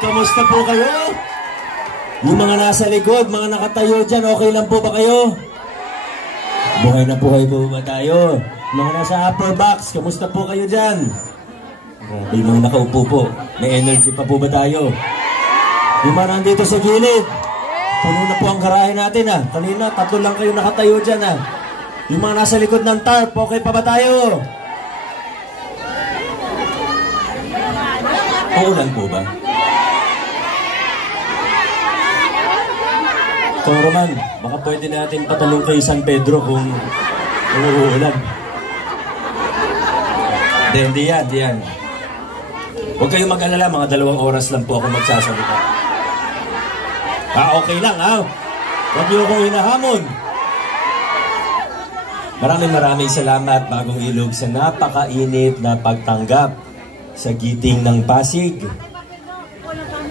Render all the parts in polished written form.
kamusta po kayo? Yung mga nasa likod, mga nakatayo dyan, okay lang po ba kayo? Buhay na buhay po ba tayo? Mga nasa upper box, kamusta po kayo dyan? Grabe, mga nakaupo po, may energy pa po ba tayo? Yung mga nandito sa gilid, puno na po ang garahe natin ah. Kanina, 3 lang kayo nakatayo dyan ah. Yung mga nasa likod ng tarp, okay pa ba tayo? Uulan po ba? So Roman, baka pwede natin patanong kay San Pedro kung uulan. Hindi yan. Huwag kayong mag-alala, mga 2 oras lang po ako magsasalita. Okay lang ha? Huwag niyo akong hinahamon. Maraming salamat, Bagong Ilog, sa napakainit na pagtanggap sa giting ng Pasig.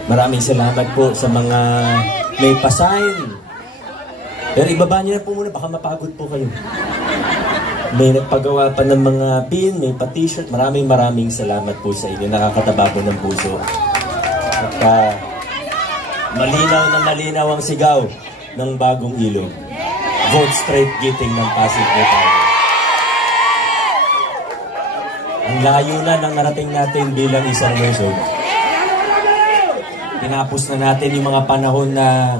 Maraming salamat po sa mga may pasign. Pero ibaba niyo na po muna, baka mapagod po kayo. May nagpagawa pa ng mga pin, may pa-t-shirt. Maraming salamat po sa inyo. Nakakataba po ng puso. At malinaw ang sigaw ng Bagong Ilog. Vote straight giting ng Pasig po tayo. Ang layo na ng narating natin bilang isang lungsod. Tinapos na natin yung mga panahon na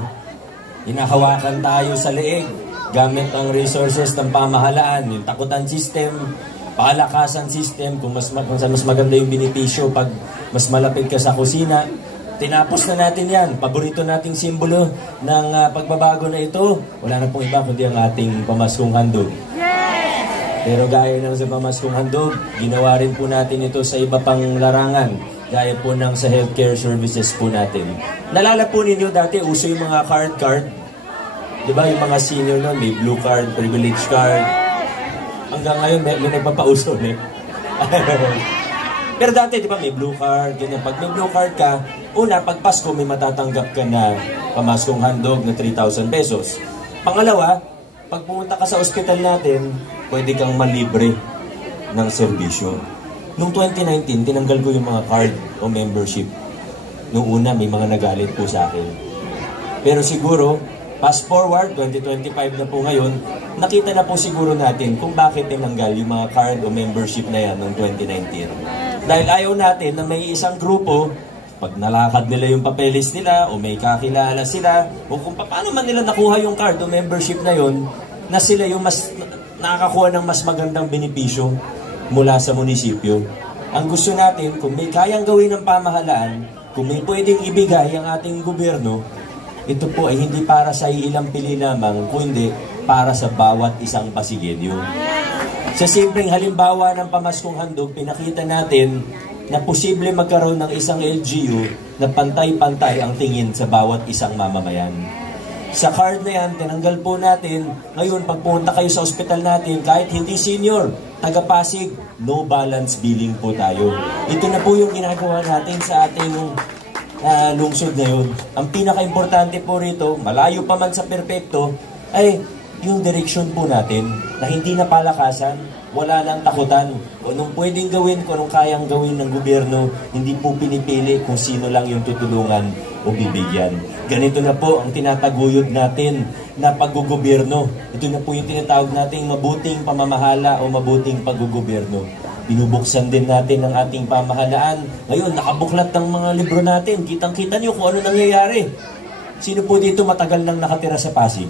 hinahawakan tayo sa leeg gamit ang resources ng pamahalaan, yung takutan system, palakasan system, kung mas maganda yung benepisyo pag mas malapit ka sa kusina. Tinapos na natin yan. Paborito nating simbolo ng pagbabago na ito, wala na pong iba kundi ang ating pamaskong handog. Pero gaya ng sa pamaskong handog, ginawa rin po natin ito sa iba pang larangan. Gaya po ng sa healthcare services po natin. Nalala po ninyo dati, uso yung mga card. Diba yung mga senior nun, may blue card, privilege card. Hanggang ngayon, may nagpapauso ulit. Pero dati, di ba, may blue card, ganyan. Pag may blue card ka, una, pag Pasko, may matatanggap ka na pamaskong handog na 3,000 pesos. Pangalawa, pag pumunta ka sa ospital natin, pwede kang malibre ng serbisyo. Noong 2019, tinanggal ko yung mga card o membership. Noong una, may mga nagalit po sa akin. Pero siguro, fast forward, 2025 na po ngayon, nakita na po siguro natin kung bakit tinanggal yung mga card o membership na yan noong 2019. Dahil ayaw natin na may isang grupo, pag nalakad nila yung papeles nila o may kakilala sila, o kung paano man nila nakuha yung card o membership na yon, na sila yung mas nakakakuha ng mas magandang benepisyo mula sa munisipyo. Ang gusto natin, kung may kayang gawin ng pamahalaan, kung may pwedeng ibigay ang ating gobyerno, ito po ay hindi para sa ilang pili lamang, kundi para sa bawat isang Pasigueño. Sa simpleng halimbawa ng pamaskong handog, pinakita natin na posible magkaroon ng isang LGU na pantay-pantay ang tingin sa bawat isang mamamayan. Sa card na yan, tinanggal po natin. Ngayon, pag pumunta kayo sa ospital natin, kahit hindi senior, taga-Pasig, no balance billing po tayo. Ito na po yung ginagawa natin sa ating lungsod ngayon. Ang pinaka-importante po rito, malayo pa man sa perpekto, ay yung direksyon po natin na hindi na palakasan, wala nang takutan. Kung anong pwedeng gawin, kung anong kayang gawin ng gobyerno, hindi po pinipili kung sino lang yung tutulungan o bibigyan. Ganito na po ang tinataguyod natin na paggugobyerno. Ito na po yung tinatawag nating mabuting pamamahala o mabuting paggugobyerno. Binubuksan din natin ang ating pamahalaan. Ngayon, nakabuklat ng mga libro natin. Kitang-kita nyo kung ano nangyayari. Sino po dito matagal nang nakatira sa Pasig?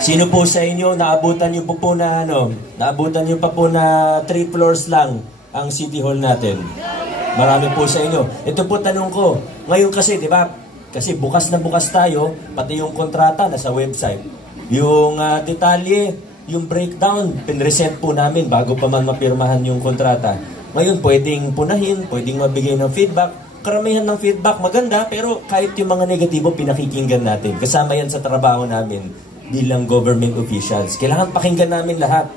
Sino po sa inyo, naabutan nyo po na naabutan nyo pa po na 3 floors lang ang City Hall natin? Marami po sa inyo. Ito po tanong ko. Ngayon kasi, di ba? Kasi bukas na bukas tayo, pati yung kontrata nasa website. Yung detalye, yung breakdown, pinreset po namin bago pa man mapirmahan yung kontrata. Ngayon, pwedeng punahin, pwedeng mabigay ng feedback. Karamihan ng feedback maganda, pero kahit yung mga negatibo, pinakikinggan natin. Kasama yan sa trabaho namin bilang government officials. Kailangan pakinggan namin lahat.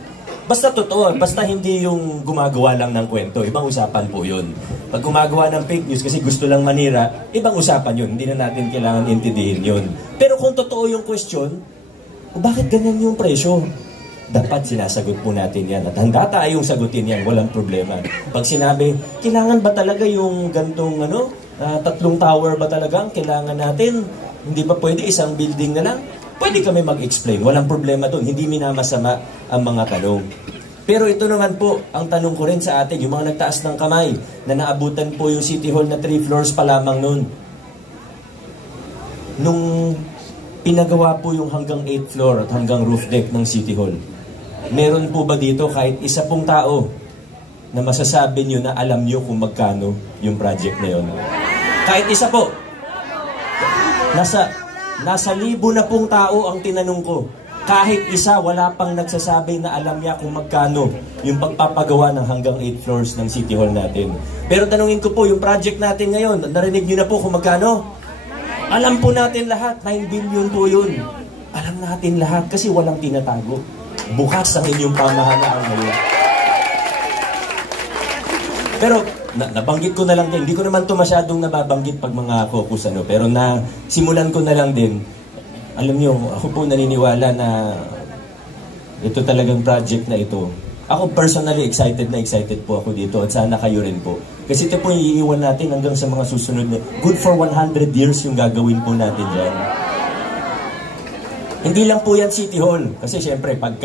Basta totoo, basta hindi yung gumagawa lang ng kwento. Ibang usapan po yun. Pag gumagawa ng fake news kasi gusto lang manira, ibang usapan yun. Hindi na natin kailangan intindihin yun. Pero kung totoo yung question, bakit ganyan yung presyo? dapat sinasagot po natin yan. At handa tayong sagutin yan, walang problema. Pag sinabi, kailangan ba talaga yung gantong 3 tower ba talaga ang kailangan natin? Hindi ba pwede isang building na lang? Pwede kami mag-explain. Walang problema doon. Hindi minamasama ang mga tanong. Pero ito naman po, ang tanong ko rin sa atin, yung mga nagtaas ng kamay na naabutan po yung City Hall na 3 floors pa lamang noon. Nung pinagawa po yung hanggang 8th floor at hanggang roof deck ng City Hall, meron po ba dito kahit isa pong tao na masasabi nyo na alam nyo kung magkano yung project na yun? Kahit isa po. Nasa libo na pong tao ang tinanong ko. Kahit isa, wala pang nagsasabi na alam niya kung magkano yung pagpapagawa ng hanggang 8 floors ng City Hall natin. Pero tanungin ko po, yung project natin ngayon, narinig niyo na po kung magkano? Alam po natin lahat, 9 billion po yun. Alam natin lahat kasi walang tinatago. Bukas ang inyong pamahalaan ngayon. Pero nabanggit ko na lang din, hindi ko naman ito masyadong nababanggit pag mga caucus, pero simulan ko na lang din. Alam niyo, ako po naniniwala na ito talagang project na ito. Ako personally excited po ako dito at sana kayo rin po. Kasi ito po yung iiwan natin hanggang sa mga susunod na. Good for 100 years yung gagawin po natin dyan. Hindi lang po yan City Hall. Kasi syempre, pag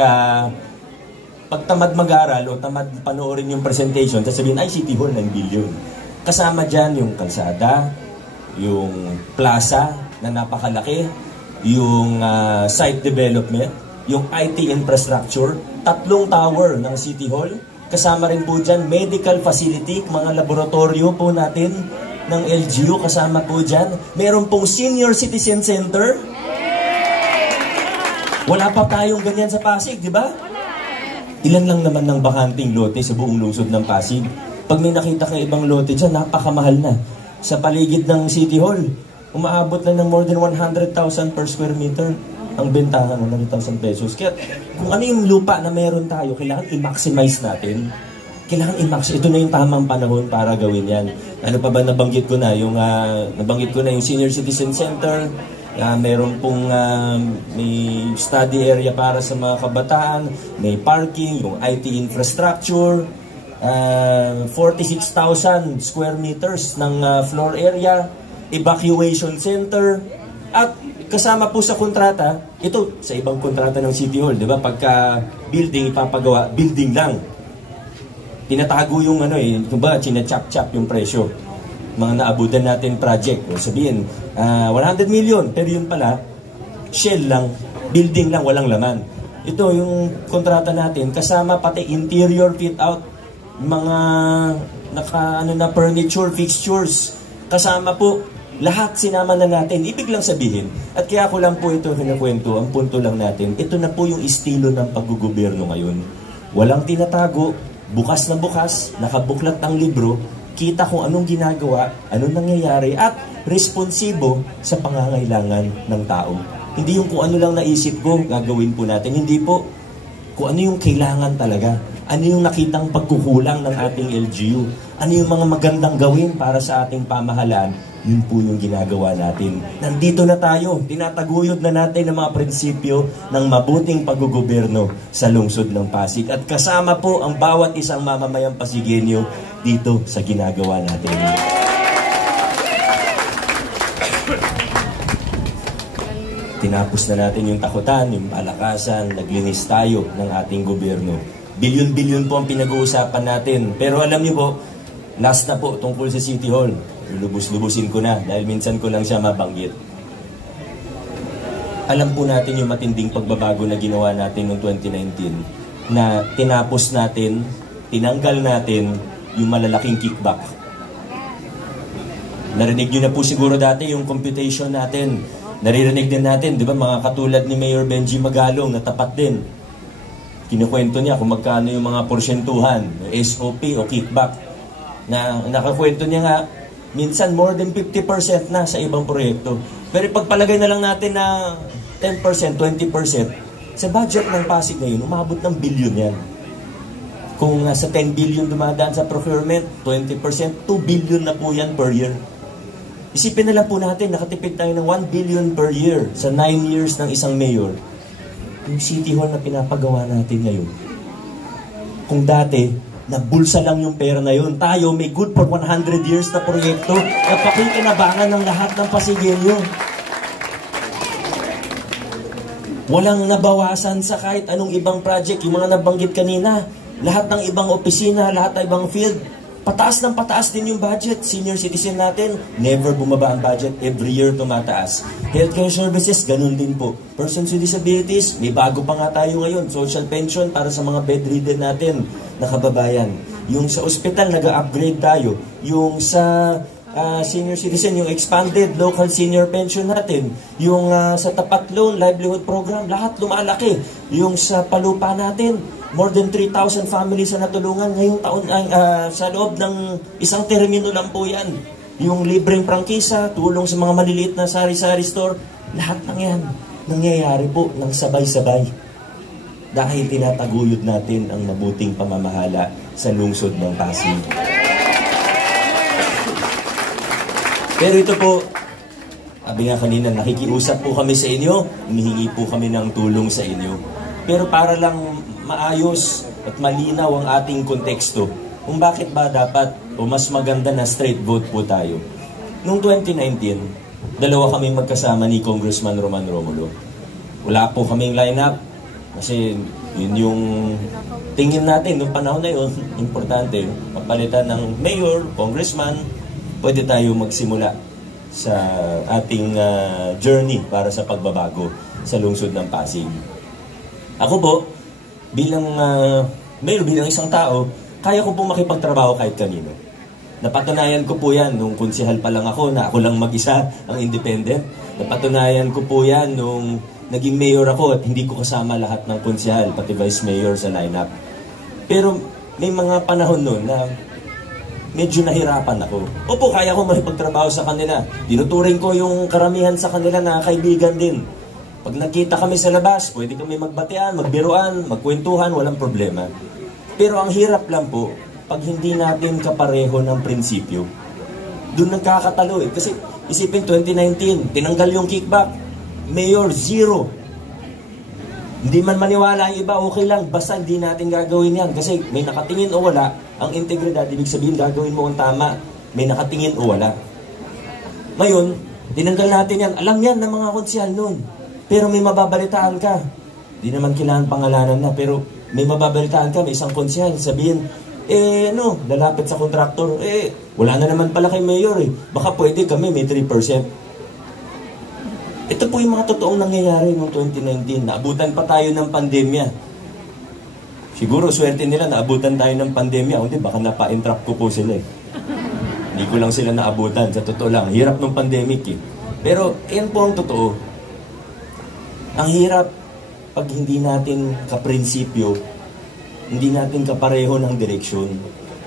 tamad mag-aral o tamad panoorin yung presentation, sasabihin, ay City Hall, 9 billion. Kasama dyan yung kalsada, yung plaza na napakalaki, yung site development, yung IT infrastructure, 3 tower ng City Hall. Kasama rin po dyan, medical facility, mga laboratorio po natin ng LGU, kasama po dyan. Meron pong senior citizen center. Wala pa tayong ganyan sa Pasig, di ba? Ilan lang naman ng bakanting lote sa buong lungsod ng Pasig. Pag may nakita kang ibang lote dyan, napakamahal na. Sa paligid ng City Hall, umaabot na ng more than 100,000 per square meter ang bentahan ng 100,000 pesos. Kaya kung ano yung lupa na meron tayo, kailangan i-maximize natin. Kailangan i-maximize. Ito na yung tamang panahon para gawin yan. Ano pa ba nabanggit ko na? Nabanggit ko na yung Senior Citizen Center. Meron pong may study area para sa mga kabataan. May parking, yung IT infrastructure. 46,000 square meters ng floor area. Evacuation center, at kasama po sa kontrata, ito sa ibang kontrata ng City Hall, di ba? Pagka building ipapagawa, building lang. Tinatago yung kumbaga, china-chop-chop yung presyo. Mga naabutan natin project, sabihin, 100 million, pero yun pala, shell lang, building lang, walang laman. Ito yung kontrata natin, kasama pati interior fit-out, mga furniture, fixtures, kasama po. Lahat sinama na natin, ibig lang sabihin. At kaya ko lang po ito kinakwento, ang punto lang natin, ito na po yung estilo ng paggugobyerno ngayon. Walang tinatago, bukas na bukas, nakabuklat ang libro, kita kung anong ginagawa, anong nangyayari, at responsibo sa pangangailangan ng tao. Hindi yung kung ano lang naisip ko, gagawin po natin. Hindi po kung ano yung kailangan talaga. Ano yung nakitang pagkukulang ng ating LGU. Ano yung mga magandang gawin para sa ating pamahalaan. Yun po yung ginagawa natin. Nandito na tayo, tinataguyod na natin ang mga prinsipyo ng mabuting paggugobyerno sa lungsod ng Pasig. At kasama po ang bawat isang mamamayang Pasigenyo dito sa ginagawa natin. Tinapos na natin yung takutan, yung palakasan, naglinis tayo ng ating gobyerno. Bilyon-bilyon po ang pinag-uusapan natin. Pero alam niyo po, last na po tungkol sa City Hall. Lubos-lubusin ko na dahil minsan ko lang siya mabanggit. Alam po natin yung matinding pagbabago na ginawa natin noong 2019 na tinapos natin, tinanggal natin yung malalaking kickback. Narinig nyo na po siguro dati yung computation natin. Naririnig din natin, di ba, mga katulad ni Mayor Benji Magalong na tapat din. Kinukwento niya kung magkano yung mga porsyentuhan, SOP o kickback. Na nakakwento niya nga, minsan more than 50% na sa ibang proyekto. Pero pagpalagay na lang natin na 10%, 20%, sa budget ng Pasig ngayon, umabot ng billion yan. Kung nasa 10 billion dumadaan sa procurement, 20%, 2 billion na po yan per year. Isipin na lang po natin, nakatipid tayo ng 1 billion per year sa 9 years ng isang mayor. yung City Hall na pinapagawa natin ngayon. Kung dati, nabulsa lang yung pera na yun, tayo may good for 100 years na proyekto na pakikinabangan ng lahat ng Pasigueño. Walang nabawasan sa kahit anong ibang project, yung mga nabanggit kanina. Lahat ng ibang opisina, lahat ng ibang field, pataas ng pataas din yung budget. Senior citizen natin, never bumaba ang budget. Every year tumataas. Healthcare services, ganun din po. Persons with disabilities, may bago pa nga tayo ngayon. Social pension para sa mga bedridden natin na kababayan. Yung sa ospital, nag-upgrade tayo. Yung sa senior citizen, yung expanded local senior pension natin, yung sa tapat loan, livelihood program, lahat lumalaki. Yung sa palupa natin, more than 3,000 families na natulungan ngayong taon, sa loob ng isang termino lang po yan. Yung libreng prangkisa, tulong sa mga maliliit na sari-sari store, lahat ng yan nangyayari po ng sabay-sabay. Dahil tinataguyod natin ang mabuting pamamahala sa lungsod ng Pasig. Pero ito po, sabi nga kanina, nakikiusap po kami sa inyo, humihingi po kami ng tulong sa inyo. Pero para lang maayos at malinaw ang ating konteksto, kung bakit ba dapat o mas maganda na straight vote po tayo. Noong 2019, dalawa kami magkasama ni Congressman Roman Romulo. Wala po kaming lineup kasi yun yung tingin natin noong panahon na yun, importante, mapalitan ng mayor, congressman, pwede tayo magsimula sa ating journey para sa pagbabago sa lungsod ng Pasig. Ako po, bilang mayor, bilang isang tao, kaya ko po makipagtrabaho kahit kanino. Napatunayan ko po yan nung konsehal pa lang ako, na ako lang mag-isa ang independent. Napatunayan ko po yan nung naging mayor ako at hindi ko kasama lahat ng konsehal, pati vice mayor sa lineup. Pero may mga panahon noon na medyo nahirapan ako. Opo, kaya ko makipagtrabaho sa kanila. Dinuturing ko yung karamihan sa kanila na kaibigan din. Pag nagkita kami sa labas, pwede kami magbatean, magbiruan, magkwentuhan, walang problema. Pero ang hirap lang po, pag hindi natin kapareho ng prinsipyo. Doon nagkakatalo eh. Kasi isipin 2019, tinanggal yung kickback. Mayor, zero. Hindi man maniwala ang iba, okay lang. Basta hindi natin gagawin yan. Kasi may nakatingin o wala, ang integridad, ibig sabihin gagawin mo ang tama. May nakatingin o wala. Ngayon, tinanggal natin yan. Alam yan ng mga konsyal noon. Pero may mababalitaan ka. Di naman kailangan pangalanan na. Pero may mababalitaan ka, may isang konsyal. Sabihin, lalapit sa kontraktor. Wala na naman pala kay mayor eh. Baka pwede kami, may 3%. Ito po yung mga totoong nangyayari noong 2019. Naabutan pa tayo ng pandemya. Siguro, swerte nila naabutan tayo ng pandemya. Hindi, baka napa-entrap ko po sila eh. Hindi ko lang sila naabutan. Sa totoo lang, hirap ng pandemic eh. Pero, yan po ang totoo. Ang hirap pag hindi natin kaprinsipyo, hindi natin kapareho ng direksyon.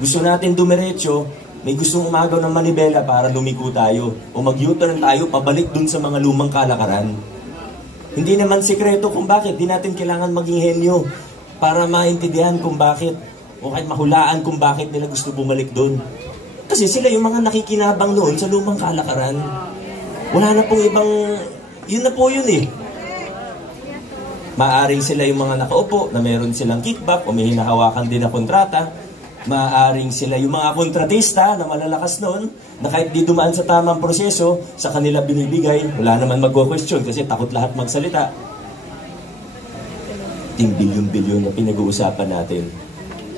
Gusto natin dumiretso, may gustong umagaw ng manibela para lumiko tayo o mag-U-turn tayo pabalik dun sa mga lumang kalakaran. Hindi naman sikreto kung bakit. Di natin kailangan maging henyo para maintindihan kung bakit o kahit mahulaan kung bakit nila gusto bumalik dun. Kasi sila yung mga nakikinabang noon sa lumang kalakaran. Wala na pong ibang... Yun na po yun eh. Maaring sila yung mga nakaupo na meron silang kickback o may hinahawakan din na kontrata. Maaaring sila yung mga kontratista na malalakas noon, na kahit di dumaan sa tamang proseso, sa kanila binibigay, wala naman magwa-question kasi takot lahat magsalita. Ting bilyon-bilyon na pinag-uusapan natin.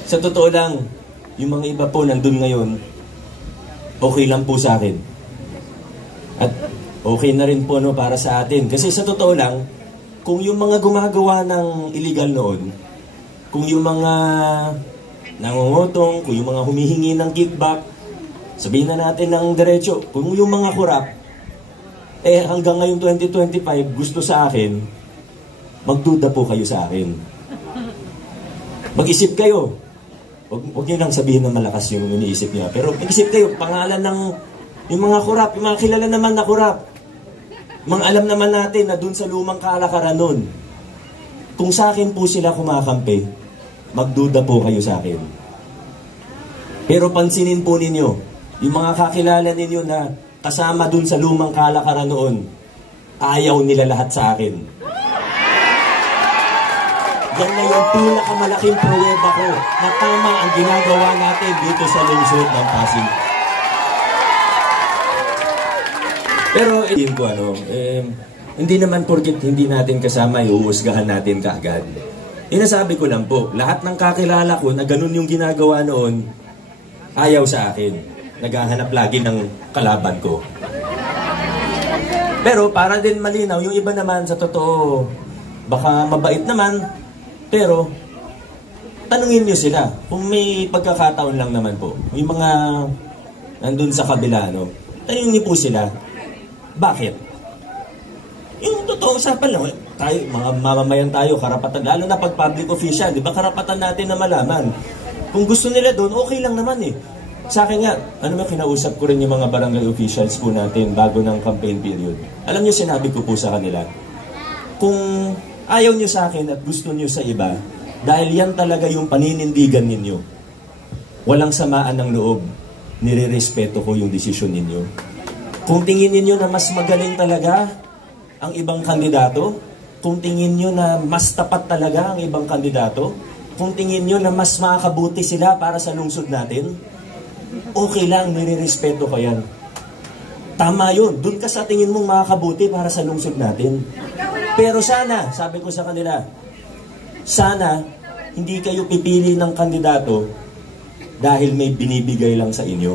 Sa totoo lang, yung mga iba po nandun ngayon, okay lang po sa akin. At okay na rin po para sa atin. Kasi sa totoo lang, kung yung mga gumagawa ng illegal noon, kung yung mga nangungutong, kung yung mga humihingi ng kickback, sabihin na natin ng diretso, kung yung mga kurap, hanggang ngayong 2025, gusto sa akin, magduda po kayo sa akin. Mag-isip kayo. Huwag nyo lang sabihin na malakas yung iniisip niya. Pero mag-isip kayo, pangalan ng yung mga kurap, yung mga kilala naman na kurap. Mga alam naman natin na dun sa lumang kalakaran nun. Kung sa akin po sila kumakampi, magduda po kayo sa akin. Pero pansinin po ninyo, yung mga kakilala ninyo na kasama dun sa lumang kalakaran noon, ayaw nila lahat sa akin. Yan na yung pinakamalaking pruweba ko na tama ang ginagawa natin dito sa lungsod ng Pasig. Pero hindi naman porket hindi natin kasama, iuusgahan natin kaagad. Inasabi ko lang po, lahat ng kakilala ko na ganun yung ginagawa noon, ayaw sa akin. Naghahanap lagi ng kalaban ko. Pero para din malinaw, yung iba naman sa totoo, baka mabait naman, pero tanungin nyo sila. Kung may pagkakataon lang naman po, may mga nandun sa kabila, no? Tanungin niyo po sila, bakit? Yung totoo usapan lang, tayo, mga mamamayan tayo, karapatan, lalo na pag public official, di ba karapatan natin na malaman. Kung gusto nila doon, okay lang naman eh. Sa akin nga, kinausap ko rin yung mga barangay officials po natin bago ng campaign period. Alam niyo, sinabi ko po sa kanila, kung ayaw niyo sa akin at gusto niyo sa iba, dahil yan talaga yung paninindigan ninyo, walang samaan ng loob, nire-respeto ko yung desisyon ninyo. Kung tingin ninyo na mas magaling talaga ang ibang kandidato, kung tingin nyo na mas tapat talaga ang ibang kandidato, kung tingin nyo na mas makakabuti sila para sa lungsod natin, okay lang, nire-respeto ko yan. Tama yun, dun ka sa tingin mong makakabuti para sa lungsod natin. Pero sana, sabi ko sa kanila, sana hindi kayo pipili ng kandidato dahil may binibigay lang sa inyo.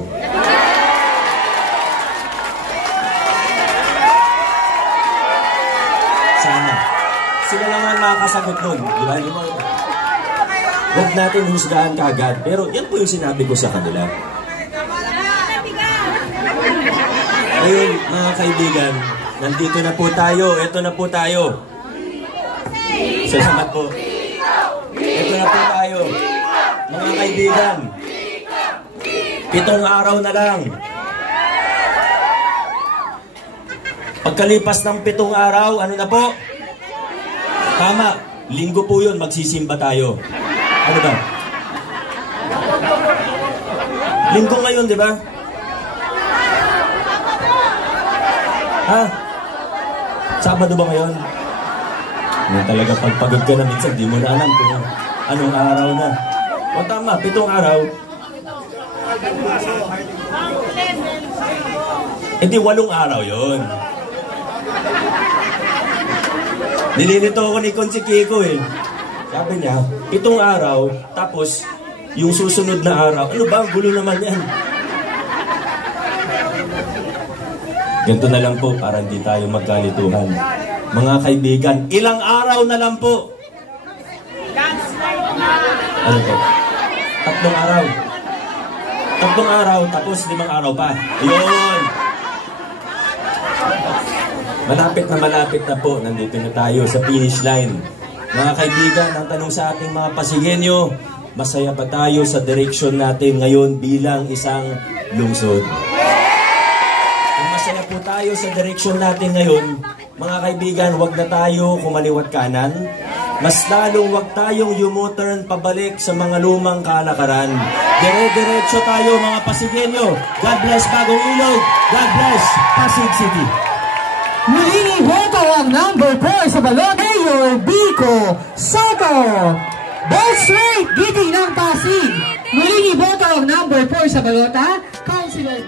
Sana. Sila lang ang makakasagot nun. Di ba? Huwag natin husgahan kaagad. Pero yan po yung sinabi ko sa kanila. Ngayon, mga kaibigan, nandito na po tayo. Ito na po tayo. Salamat po. Ito na po tayo. Mga kaibigan, 7 araw na lang. Pagkalipas ng 7 araw, ano na po? Tama, linggo po yun, magsisimba tayo. Ano ba? Linggo ngayon, di ba? Ha? Sabado ba ngayon? Ngayon talaga, pagpagod ka na minsan, di mo na alam kung anong araw na. O tama, 7 araw. Hindi, 8 araw yun. Nililito ako ni Konsi Kiko eh. Sabi niya, 7 araw, tapos yung susunod na araw, ano ba, gulo naman yan. Ganito na lang po para hindi tayo magkalituhan. Mga kaibigan, ilang araw na lang po. Ano po? 3 araw. 3 araw, tapos 5 araw pa. Yun! Malapit na po. Nandito na tayo sa finish line. Mga kaibigan, ang tanong sa ating mga Pasigenyo, masaya ba tayo sa direksyon natin ngayon bilang isang lungsod? Kung masaya po tayo sa direksyon natin ngayon, mga kaibigan, huwag na tayo kumaliwat kanan. Mas lalong huwag tayong U-turn pabalik sa mga lumang kalakaran. Dire-diretso tayo mga Pasigenyo. God bless Bagong Ilog. God bless Pasig City. Muling iboto ang number 4 sa balot, Mayor Biko Soto. Ball straight, giting ng Pasig. Muling iboto ang number 4 sa balota, Councilor